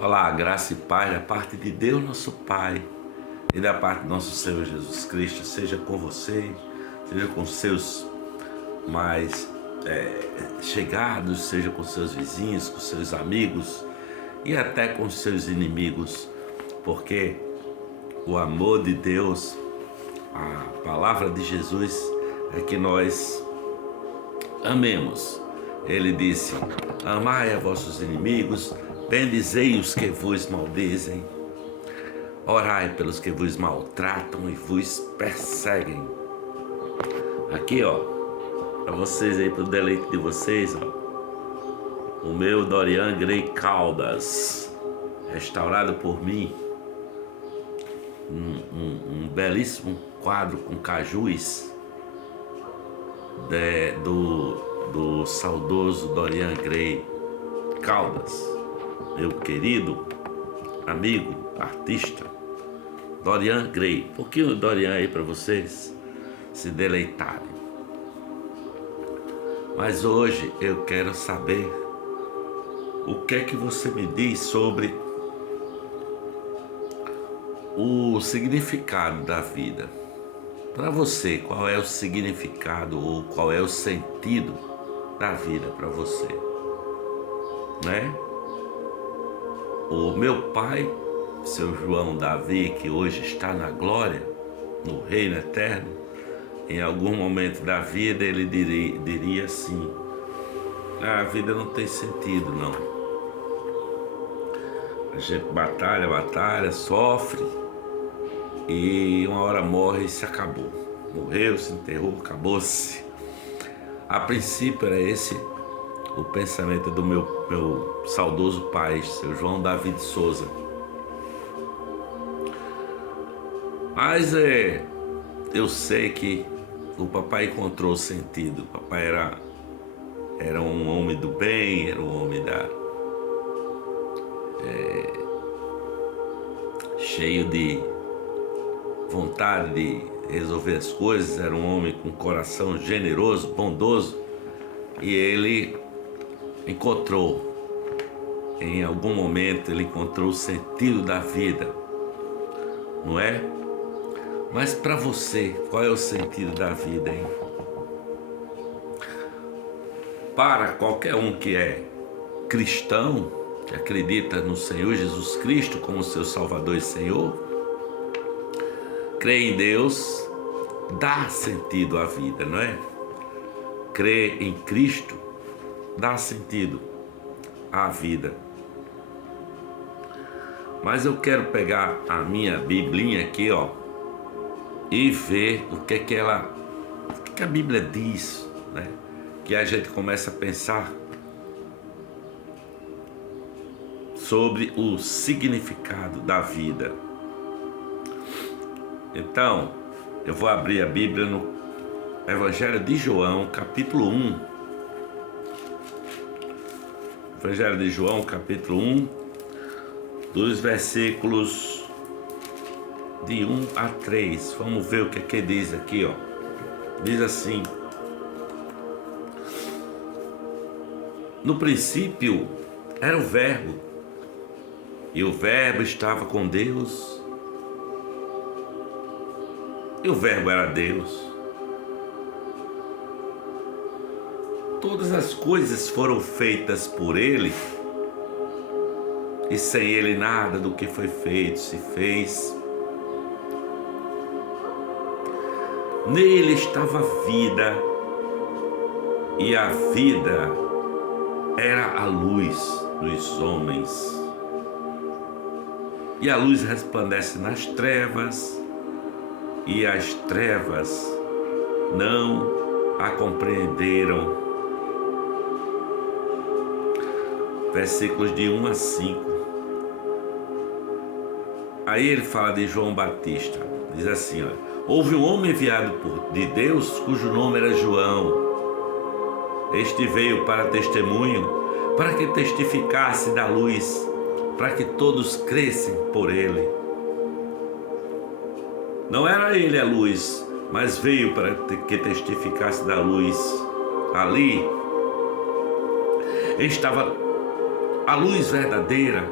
Olá, graça e paz da parte de Deus, nosso Pai, e da parte do nosso Senhor Jesus Cristo, seja com você, seja com seus mais chegados, seja com seus vizinhos, com seus amigos e até com seus inimigos, porque o amor de Deus, a palavra de Jesus é que nós amemos. Ele disse: amai a vossos inimigos, bendizei os que vos maldizem, orai pelos que vos maltratam e vos perseguem. Aqui, para vocês aí, para o deleite de vocês, o meu Dorian Gray Caldas, restaurado por mim, um belíssimo quadro com cajus do saudoso Dorian Gray Caldas, meu querido amigo, artista, Dorian Gray. Um pouquinho Dorian aí para vocês se deleitarem. Mas hoje eu quero saber o que é que você me diz sobre o significado da vida. Para você, qual é o significado ou qual é o sentido da vida para você, né? O meu pai, seu João Davi, que hoje está na glória, no reino eterno, em algum momento da vida ele diria assim: a vida não tem sentido, não. A gente batalha, sofre e uma hora morre e se acabou. Morreu, se enterrou, acabou-se. A princípio era esse o pensamento do meu saudoso pai, seu João Davi de Souza. Mas eu sei que o papai encontrou sentido. O papai era um homem do bem, era um homem cheio de vontade de resolver as coisas, era um homem com coração generoso, bondoso, e ele encontrou, em algum momento ele encontrou o sentido da vida, não é? Mas para você, qual é o sentido da vida, hein? Para qualquer um que é cristão, que acredita no Senhor Jesus Cristo como seu Salvador e Senhor, crê em Deus, dá sentido à vida, não é? Crer em Cristo dá sentido à vida. Mas eu quero pegar a minha biblinha aqui, e ver o que a Bíblia diz, né? Que a gente começa a pensar sobre o significado da vida. Então, eu vou abrir a Bíblia no Evangelho de João, capítulo 1. Evangelho de João, capítulo 1, dos versículos de 1 a 3. Vamos ver o que diz aqui, Diz assim: no princípio era o Verbo, e o Verbo estava com Deus, e o Verbo era Deus. Todas as coisas foram feitas por Ele, e sem Ele nada do que foi feito se fez. Nele estava a vida, e a vida era a luz dos homens. E a luz resplandece nas trevas, e as trevas não a compreenderam. Versículos de 1 a 5. Aí ele fala de João Batista. Diz assim, houve um homem enviado de Deus, cujo nome era João. Este veio para testemunho, para que testificasse da luz, para que todos crescem por ele. Não era ele a luz, mas veio para que testificasse da luz. Ali estava a luz verdadeira,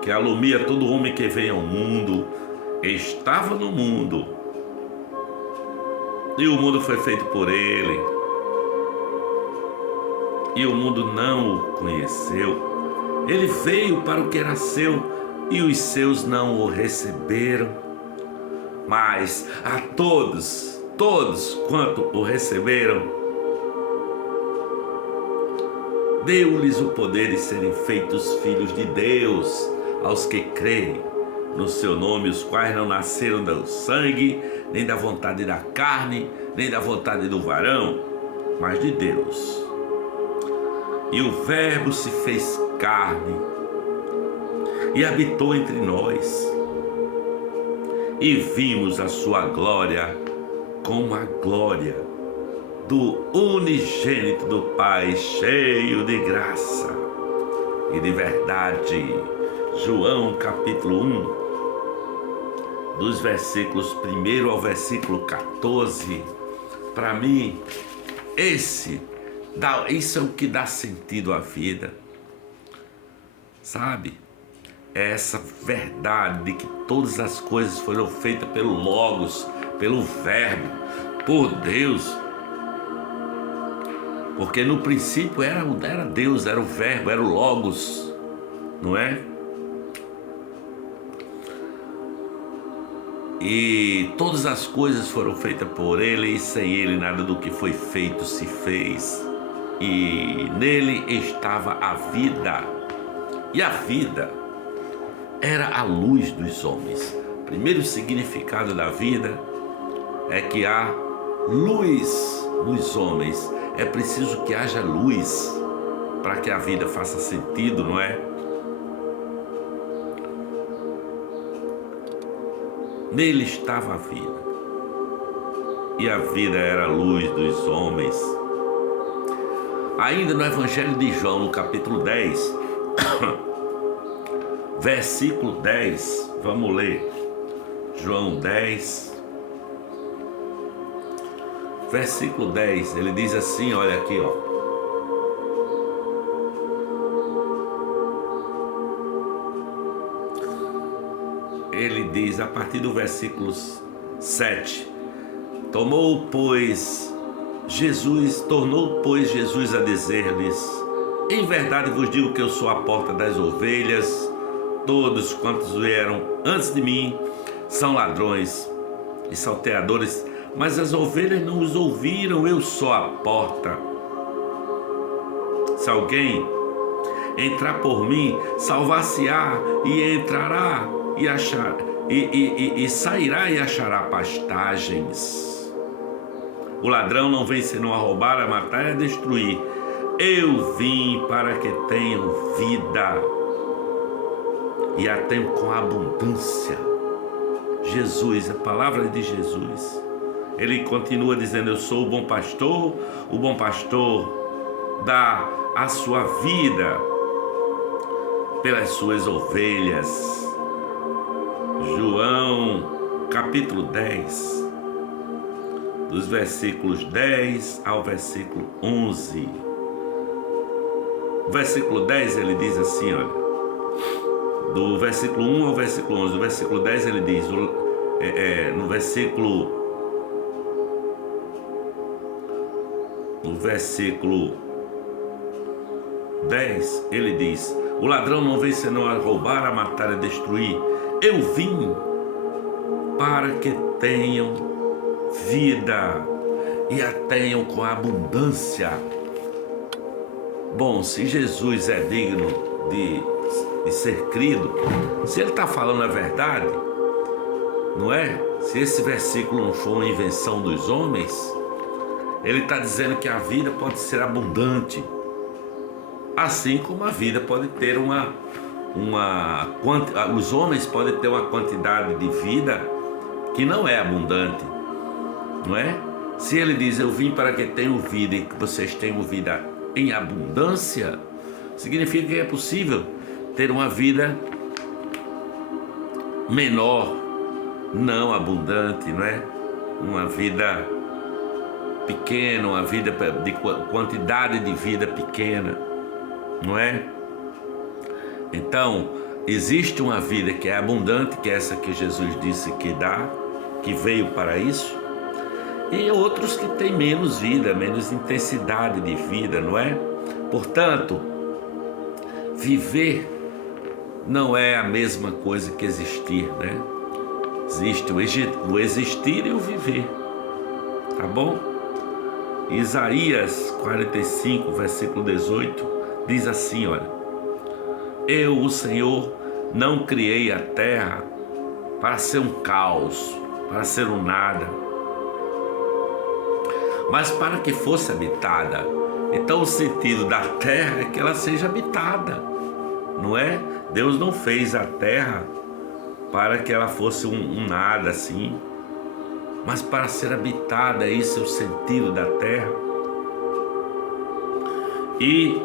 que alumia todo homem que vem ao mundo, estava no mundo, e o mundo foi feito por ele, e o mundo não o conheceu. Ele veio para o que era seu, e os seus não o receberam. Mas a todos quanto o receberam, deu-lhes o poder de serem feitos filhos de Deus, aos que creem no seu nome, os quais não nasceram do sangue, nem da vontade da carne, nem da vontade do varão, mas de Deus. E o Verbo se fez carne e habitou entre nós, e vimos a sua glória como a glória do unigênito do Pai, cheio de graça e de verdade. João capítulo 1, dos versículos 1 ao versículo 14. Para mim, isso é o que dá sentido à vida, sabe? É essa verdade de que todas as coisas foram feitas pelo Logos, pelo Verbo, por Deus. Porque no princípio era Deus, era o Verbo, era o Logos, não é? E todas as coisas foram feitas por Ele, e sem Ele nada do que foi feito se fez. E nele estava a vida, e a vida era a luz dos homens. O primeiro significado da vida é que há luz nos homens. É preciso que haja luz para que a vida faça sentido, não é? Nele estava a vida, e a vida era a luz dos homens. Ainda no Evangelho de João, no capítulo 10, versículo 10, vamos ler. João 10, versículo 10, ele diz assim, olha aqui, ó. Ele diz a partir do versículo 7, tornou, pois, Jesus a dizer-lhes: em verdade vos digo que eu sou a porta das ovelhas. Todos quantos vieram antes de mim são ladrões e salteadores, mas as ovelhas não os ouviram. Eu sou a porta. Se alguém entrar por mim, salvar-se-á, e entrará e achar, e sairá e achará pastagens. O ladrão não vem senão a roubar, a matar e a destruir. Eu vim para que tenham vida e a tenham com abundância. Jesus, a palavra de Jesus. Ele continua dizendo: eu sou o bom pastor dá a sua vida pelas suas ovelhas. João capítulo 10, dos versículos 10 ao versículo 11. O versículo 10 ele diz assim, olha, do versículo 1 ao versículo 11. Do versículo 10 ele diz, no versículo 10 ele diz: o ladrão não vem senão a roubar, a matar e a destruir. Eu vim para que tenham vida e a tenham com abundância. Bom, se Jesus é digno de ser crido, se ele está falando a verdade, não é? Se esse versículo não for uma invenção dos homens, ele está dizendo que a vida pode ser abundante, assim como a vida pode ter os homens podem ter uma quantidade de vida que não é abundante, não é? Se ele diz: eu vim para que tenham vida e que vocês tenham vida em abundância, significa que é possível ter uma vida menor, não abundante, não é? Uma vida pequena, uma vida de quantidade de vida pequena. não é? Então, existe uma vida que é abundante, que é essa que Jesus disse que dá, que veio para isso, e outros que têm menos vida, menos intensidade de vida, não é? Portanto, viver não é a mesma coisa que existir, né? Existe o existir e o viver, tá bom? Isaías 45, versículo 18, diz assim, olha: eu, o Senhor, não criei a terra para ser um caos, para ser um nada, mas para que fosse habitada. Então o sentido da terra é que ela seja habitada, não é? Deus não fez a terra para que ela fosse um nada assim, mas para ser habitada. Esse é o sentido da terra. E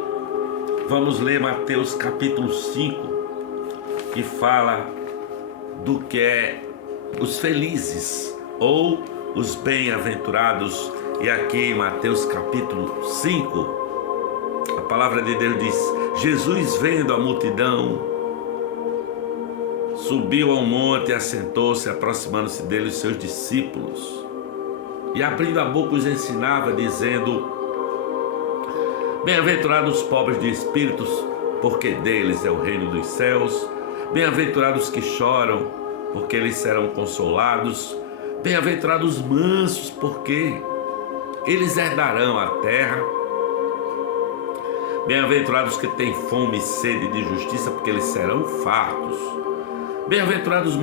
vamos ler Mateus capítulo 5, que fala do que é os felizes ou os bem-aventurados. E aqui em Mateus capítulo 5, a palavra de Deus diz: Jesus, vendo a multidão, subiu ao monte e assentou-se, aproximando-se dele os seus discípulos. E abrindo a boca os ensinava, dizendo: bem-aventurados os pobres de espíritos, porque deles é o reino dos céus. Bem-aventurados os que choram, porque eles serão consolados. Bem-aventurados os mansos, porque eles herdarão a terra. Bem-aventurados os que têm fome e sede de justiça, porque eles serão fartos. Bem-aventurados os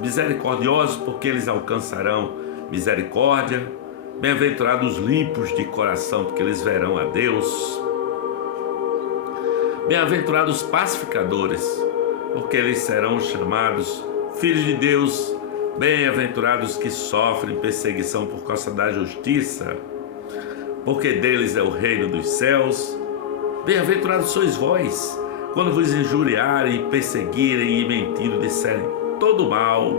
misericordiosos, porque eles alcançarão misericórdia. Bem-aventurados os limpos de coração, porque eles verão a Deus. Bem-aventurados os pacificadores, porque eles serão chamados filhos de Deus. Bem-aventurados os que sofrem perseguição por causa da justiça, porque deles é o reino dos céus. Bem-aventurados sois vós, quando vos injuriarem, perseguirem e mentindo disserem todo mal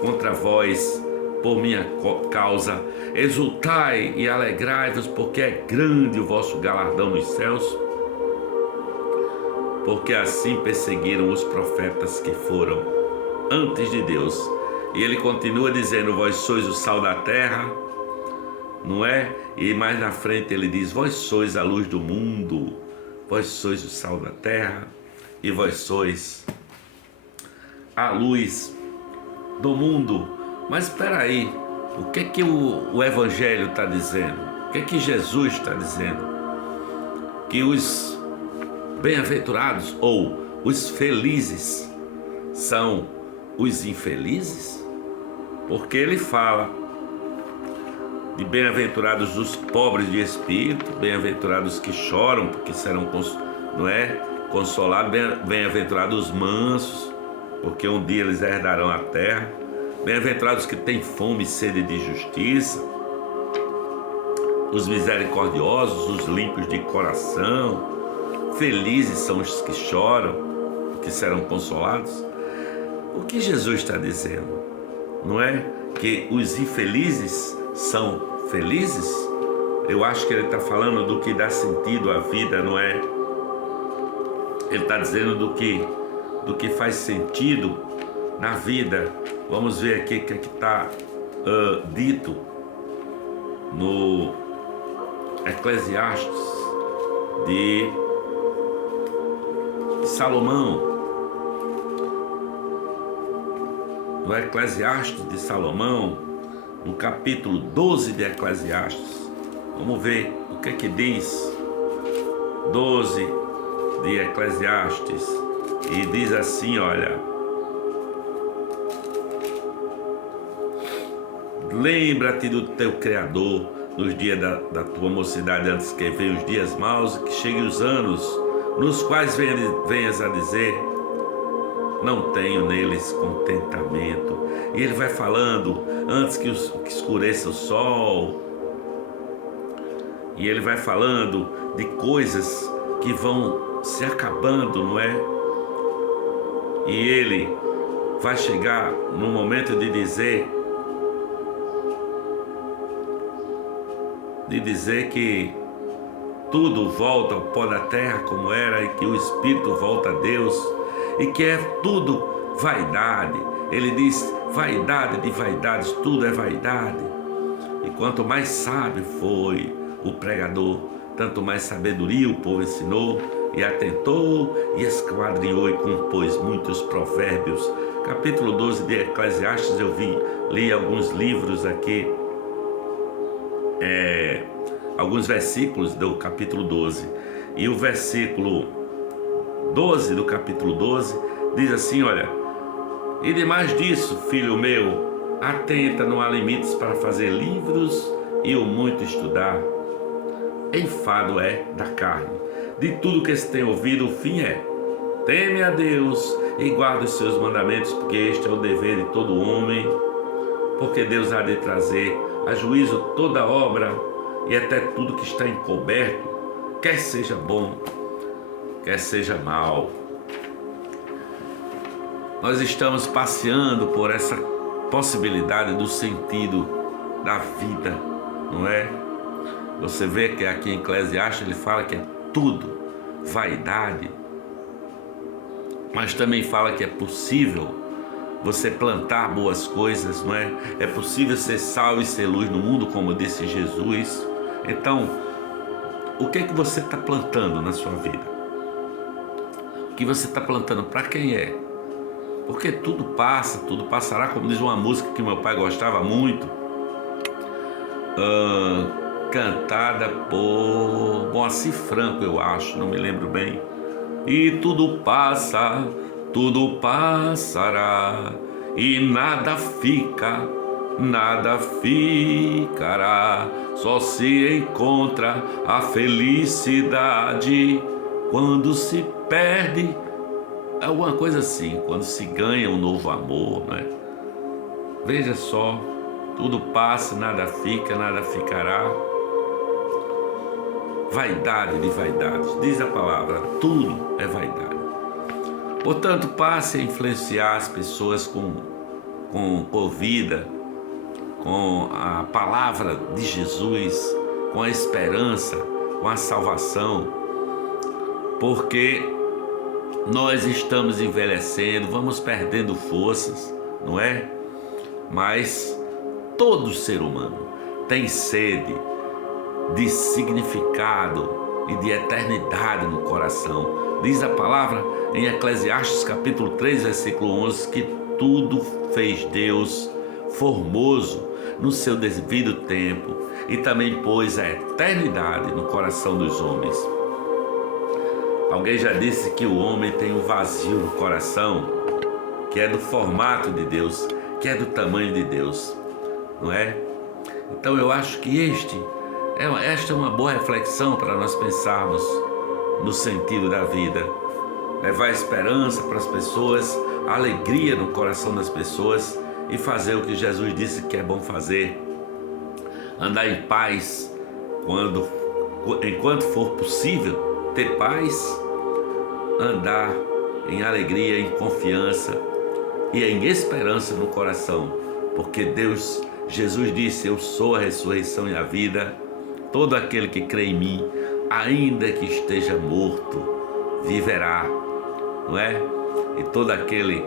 contra vós por minha causa. Exultai e alegrai-vos, porque é grande o vosso galardão nos céus, porque assim perseguiram os profetas que foram antes de Deus. E ele continua dizendo: vós sois o sal da terra, não é? E mais na frente ele diz: vós sois a luz do mundo, vós sois o sal da terra e vós sois a luz do mundo. Mas espera aí, o que o Evangelho está dizendo? O que Jesus está dizendo? Que os bem-aventurados ou os felizes são os infelizes? Porque ele fala de bem-aventurados os pobres de espírito, bem-aventurados que choram, porque serão consolados, bem-aventurados os mansos, porque um dia eles herdarão a terra, bem-aventurados que têm fome e sede de justiça, os misericordiosos, os limpos de coração. Felizes são os que choram, porque serão consolados. O que Jesus está dizendo? Não é que os infelizes são felizes? Eu acho que ele está falando do que dá sentido à vida, não é? Ele está dizendo do que faz sentido na vida. Vamos ver aqui o que está dito no Eclesiastes de Salomão. No Eclesiastes de Salomão, no capítulo 12 de Eclesiastes. Vamos ver o que diz 12 de Eclesiastes. E diz assim, olha: lembra-te do teu Criador nos dias da tua mocidade, antes que venham os dias maus e que cheguem os anos nos quais venhas a dizer: não tenho neles contentamento. E ele vai falando antes que escureça o sol, e ele vai falando de coisas que vão se acabando, não é? E ele vai chegar no momento de dizer que tudo volta ao pó da terra como era e que o Espírito volta a Deus e que é tudo vaidade. Ele diz: vaidade de vaidades, tudo é vaidade. E quanto mais sábio foi o pregador, tanto mais sabedoria o povo ensinou e atentou e esquadriou e compôs muitos provérbios. Capítulo 12 de Eclesiastes, eu li alguns livros aqui, alguns versículos do capítulo 12. E o versículo 12 do capítulo 12 diz assim, olha: e demais disso, filho meu, atenta, não há limites para fazer livros e o muito estudar. Enfado é da carne. De tudo que se tem ouvido, o fim é: teme a Deus e guarda os seus mandamentos, porque este é o dever de todo homem, porque Deus há de trazer a juízo toda obra e até tudo que está encoberto, quer seja bom, quer seja mal. Nós estamos passeando por essa possibilidade do sentido da vida, não é? Você vê que aqui em Eclesiastes ele fala que é tudo vaidade, mas também fala que é possível você plantar boas coisas, não é? É possível ser sal e ser luz no mundo, como disse Jesus. Então, o que é que você está plantando na sua vida? O que você está plantando para quem é? Porque tudo passa, tudo passará, como diz uma música que meu pai gostava muito, cantada por Moacir Franco, eu acho, não me lembro bem. E tudo passa, tudo passará, e nada fica, nada ficará. Só se encontra a felicidade quando se perde, alguma coisa assim, quando se ganha um novo amor, né? Veja só, tudo passa, nada fica, nada ficará. Vaidade de vaidades, diz a palavra, tudo é vaidade. Portanto, passe a influenciar as pessoas com vida, com a palavra de Jesus, com a esperança, com a salvação, porque nós estamos envelhecendo, vamos perdendo forças, não é? Mas todo ser humano tem sede de significado e de eternidade no coração. Diz a palavra em Eclesiastes capítulo 3, versículo 11, que tudo fez Deus formoso no seu devido tempo e também pôs a eternidade no coração dos homens. Alguém já disse que o homem tem um vazio no coração, que é do formato de Deus, que é do tamanho de Deus, não é? Então eu acho que esta é uma boa reflexão para nós pensarmos no sentido da vida. Levar esperança para as pessoas, alegria no coração das pessoas e fazer o que Jesus disse que é bom fazer. Andar em paz enquanto for possível, ter paz, andar em alegria, em confiança e em esperança no coração, porque Jesus disse: eu sou a ressurreição e a vida. Todo aquele que crê em mim, ainda que esteja morto, viverá, não é? E todo aquele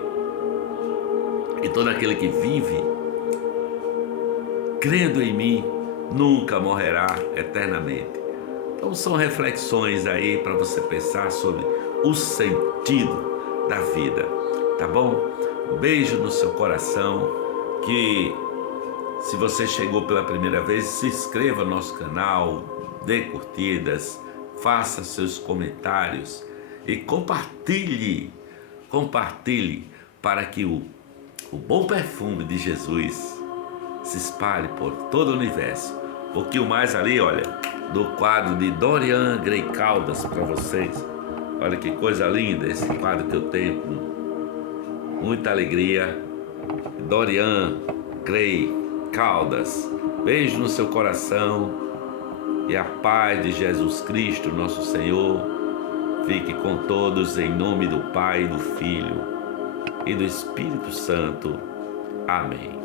que vive crendo em mim nunca morrerá eternamente. Então são reflexões aí para você pensar sobre o sentido da vida, tá bom? Um beijo no seu coração, que se você chegou pela primeira vez, se inscreva no nosso canal, dê curtidas, faça seus comentários e compartilhe para que o bom perfume de Jesus se espalhe por todo o universo. Um pouquinho mais ali, olha, do quadro de Dorian Gray Caldas para vocês. Olha que coisa linda esse quadro que eu tenho com muita alegria. Dorian Gray Caldas. Beijo no seu coração e a paz de Jesus Cristo, nosso Senhor, fique com todos em nome do Pai, do Filho e do Espírito Santo. Amém.